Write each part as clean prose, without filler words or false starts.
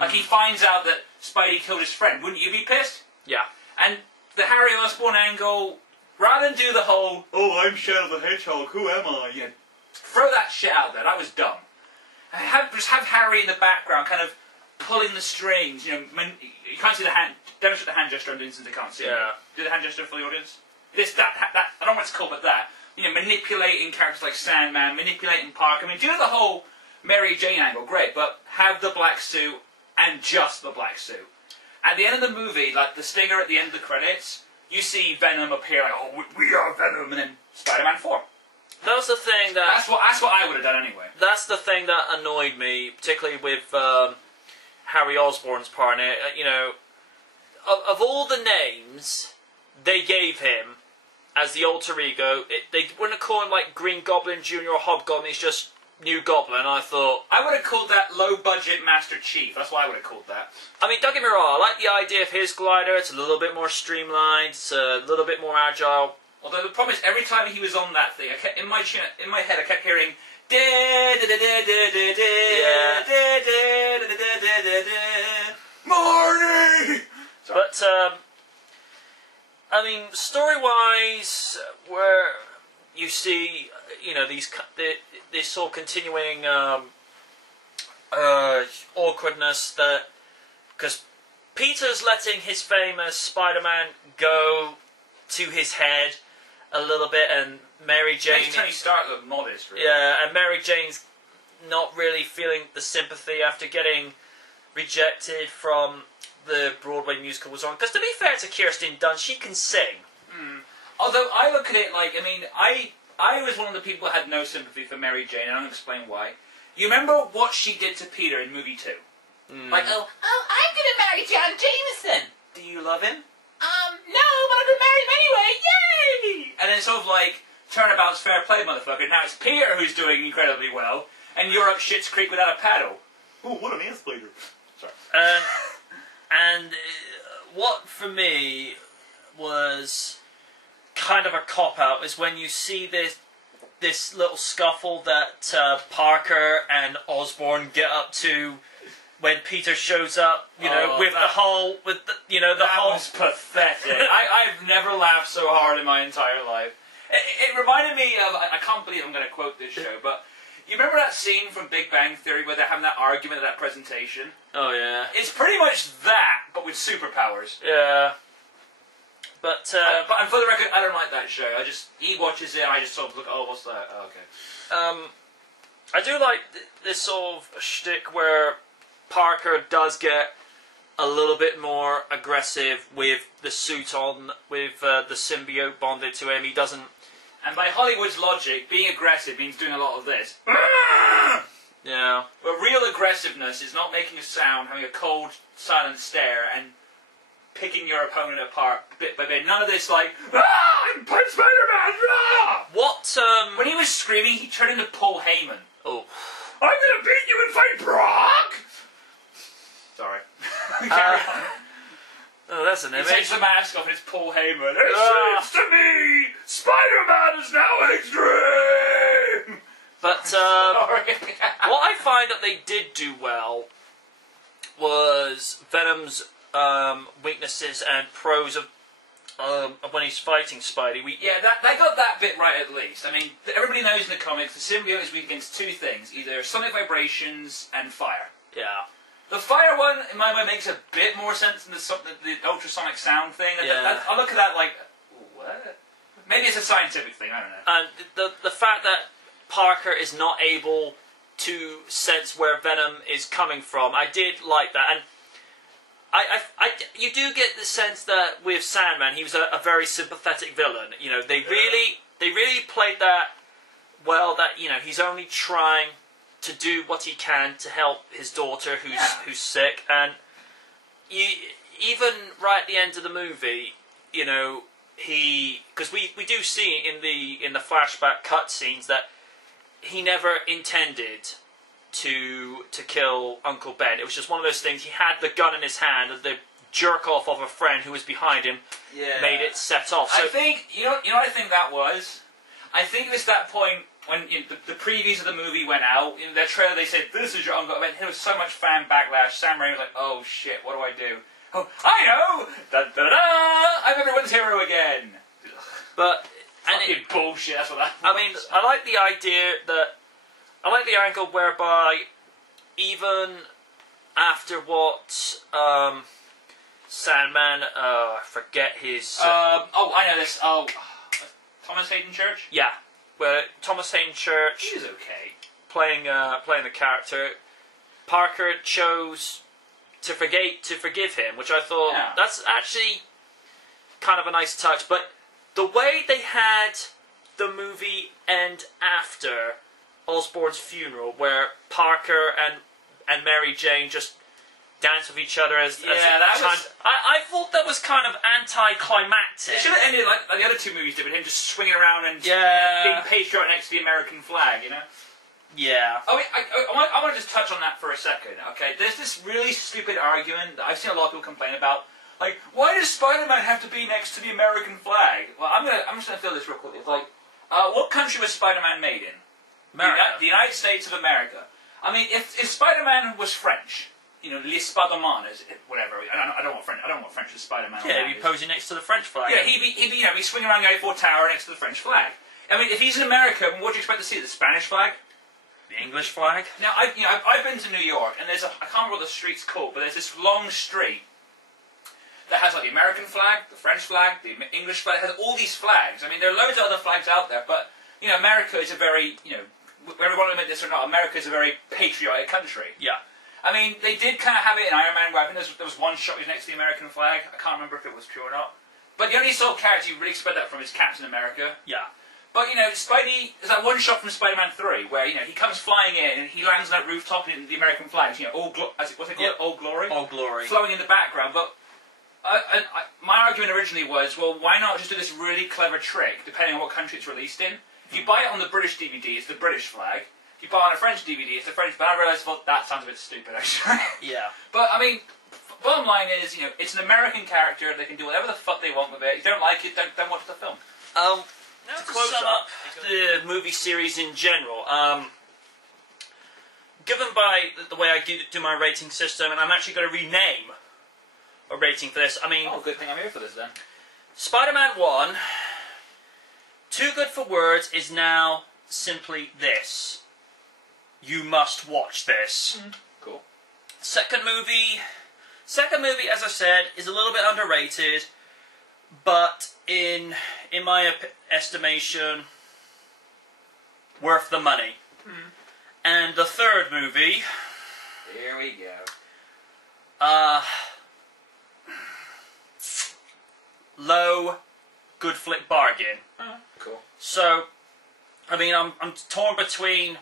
Like, he finds out that Spidey killed his friend. Wouldn't you be pissed? Yeah. And the Harry Osborn angle, rather than do the whole, oh, I'm Shadow the Hedgehog, who am I? You know, throw that shit out there. That was dumb. And just have Harry in the background, kind of pulling the strings. You know, you can't see the hand. Demonstrate the hand gesture on the instance they can't see. Yeah. Do the hand gesture for the audience. That. I don't know what it's called, but that. You know, manipulating characters like Sandman, manipulating Parker. I mean, do the whole Mary Jane angle, great, but have the black suit and just the black suit. At the end of the movie, like the stinger at the end of the credits, you see Venom appear like, oh, we are Venom, and then Spider-Man 4. That was the thing that... That's what I would have done anyway. That's the thing that annoyed me, particularly with Harry Osborn's part in it. You know, of all the names they gave him as the alter ego, they wouldn't call him like Green Goblin Jr. or Hobgoblin, he's just New Goblin. I thought... I would have called that low-budget Master Chief. That's what I would have called that. I mean, don't get me wrong, I like the idea of his glider. It's a little bit more streamlined, it's a little bit more agile. Although the problem is, every time he was on that thing, in my head I kept hearing... Marty! But, I mean, story-wise, where you see, you know, this sort of continuing awkwardness that... Because Peter's letting his famous Spider-Man go to his head a little bit, and Mary Jane... Makes Tony Stark look modest, really. Yeah, and Mary Jane's not really feeling the sympathy after getting rejected from the Broadway musical was on. Because to be fair to Kirsten Dunst, she can sing. Although I look at it like, I mean, I was one of the people who had no sympathy for Mary Jane, and I'll explain why. You remember what she did to Peter in movie 2? Like, oh, I'm gonna marry John Jameson. Do you love him? No, but I'm gonna marry him anyway. Yay! And then sort of like, turnabout's fair play, motherfucker. Now it's Peter who's doing incredibly well, and you're up Schitt's Creek without a paddle. Ooh, what an ass-blader. Sorry. And what for me was kind of a cop-out is when you see this little scuffle that Parker and Osborn get up to when Peter shows up, you know, with the whole, That was pathetic. I've never laughed so hard in my entire life. It reminded me of, I can't believe I'm going to quote this show, but you remember that scene from Big Bang Theory where they're having that argument at that presentation? Oh, yeah. It's pretty much that, but with superpowers. Yeah. But for the record, I don't like that show. He watches it, and I just sort of look, oh, what's that? Oh, okay. I do like this sort of shtick where Parker does get a little bit more aggressive with the suit on, with the symbiote bonded to him. He doesn't... And by Hollywood's logic, being aggressive means doing a lot of this. Yeah. But real aggressiveness is not making a sound, having a cold, silent stare, and picking your opponent apart bit by bit. None of this like, I'm Spider-Man! Ah! What, When he was screaming, he turned into Paul Heyman. Oh. I'm gonna beat you and fight Brock! Sorry. Carry on. Oh, that's an image. He takes the mask off and it's Paul Heyman. It seems to me, Spider-Man is now extreme! But, what I find that they did do well was Venom's weaknesses and pros of when he's fighting Spidey. They got that bit right at least. I mean, everybody knows in the comics the symbiote is weak against two things, either sonic vibrations and fire. Yeah. The fire one, in my mind, makes a bit more sense than the ultrasonic sound thing. Yeah. I look at that like, what? Maybe it's a scientific thing, I don't know. And the fact that Parker is not able to sense where Venom is coming from, I did like that. And you do get the sense that with Sandman, he was a very sympathetic villain. You know, they really played that well. That, you know, he's only trying to do what he can to help his daughter who's sick, and even right at the end of the movie, you know, because we do see in the flashback cutscenes that he never intended to kill Uncle Ben. It was just one of those things. He had the gun in his hand, and the jerk off of a friend who was behind him made it set off. So I think you know what I think that was. I think it was that point when the previews of the movie went out, in their trailer they said, "This is your uncle." I mean, there was so much fan backlash. Sam Raimi was like, "Oh shit, what do I do? Oh, I know! Da da da! I'm everyone's hero again." But fucking bullshit. That's what that. I mean, I like the idea that I like the angle whereby even after what Sandman, I forget his. Oh, I know this. Oh, Thomas Hayden Church. Yeah, where Thomas Hayden Church. He was okay. Playing the character, Parker chose to forgive him, which I thought that's actually kind of a nice touch. But the way they had the movie end after Osborn's funeral, where Parker and Mary Jane just dance with each other I thought that was kind of anticlimactic. It should have ended like the other two movies did, with him just swinging around and being patriotic next to the American flag, you know? Yeah. Oh, I want to just touch on that for a second, okay? There's this really stupid argument that I've seen a lot of people complain about. Like, why does Spider-Man have to be next to the American flag? Well, I'm just gonna fill this real quick. It's like, what country was Spider-Man made in? America. The United States of America. I mean, if Spider-Man was French, you know, Les Spider-Man is whatever. I don't want French as Spider-Man. Yeah, he'd be posing next to the French flag. Yeah, he'd be swinging around the Eiffel Tower next to the French flag. I mean, if he's in America, what do you expect to see? The Spanish flag? The English flag? Now, I've been to New York, and I can't remember what the street's called, but there's this long street that has like the American flag, the French flag, the English flag. It has all these flags. I mean, there are loads of other flags out there, but you know, America is a very, you know, whether we want to admit this or not, America is a very patriotic country. Yeah. I mean, they did kind of have it in Iron Man, where I think there was one shot next to the American flag. I can't remember if it was true or not. But the only sort of character you really expect that from is Captain America. Yeah. But, you know, Spidey, there's that one shot from Spider-Man 3 where, you know, he comes flying in and he lands on that rooftop and the American flags, you know, what's it called? Yep. Old Glory? Old Glory. Flowing in the background. But my argument originally was, well, why not just do this really clever trick, depending on what country it's released in? If you buy it on the British DVD, it's the British flag. If you buy it on a French DVD, it's the French. But I realised, well, that sounds a bit stupid, actually. Yeah. But, I mean, bottom line is, you know, it's an American character. They can do whatever the fuck they want with it. If you don't like it, don't watch the film. Now to sum up the movie series in general, given by the way I do my rating system, and I'm actually going to rename a rating for this. I mean, oh, good thing I'm here for this then. Spider-Man 1, Too Good for Words, is now simply this. You must watch this. Cool. Second movie, as I said, is a little bit underrated, but in my estimation, worth the money. And the third movie, here we go. Low, good flick bargain. Cool. So, I mean, I'm torn between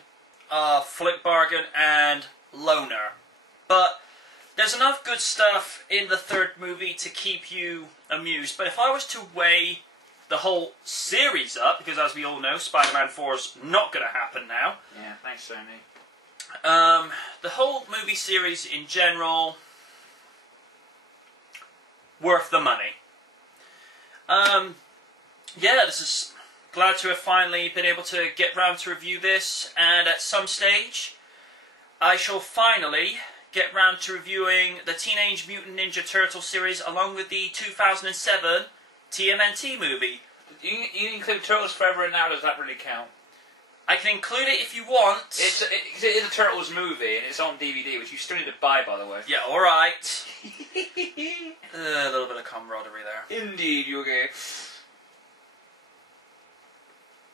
flick bargain and loner, but there's enough good stuff in the third movie to keep you amused. But if I was to weigh the whole series up, because as we all know, Spider-Man 4 is not going to happen now. Yeah, thanks, Sony. The whole movie series in general, worth the money. Yeah, this is glad to have finally been able to get round to review this, and at some stage, I shall finally get round to reviewing the Teenage Mutant Ninja Turtle series along with the 2007 TMNT movie. You include Turtles Forever and Now, does that really count? I can include it if you want. It is a Turtles movie, and it's on DVD, which you still need to buy, by the way. Yeah, alright. A little bit of camaraderie there. Indeed, you okay.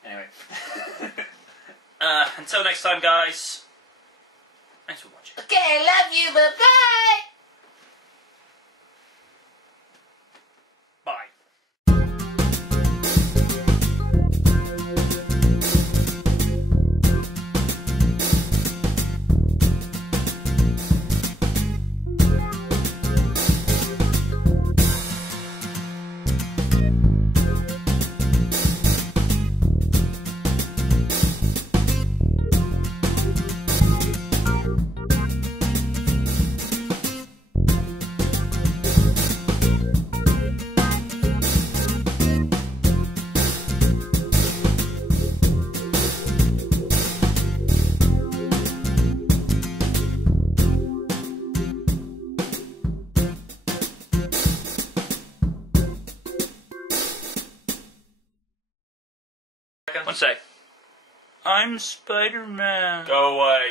Anyway. Until next time, guys. Thanks for watching. Okay, love you, bye-bye! One sec. I'm Spider-Man. Go away.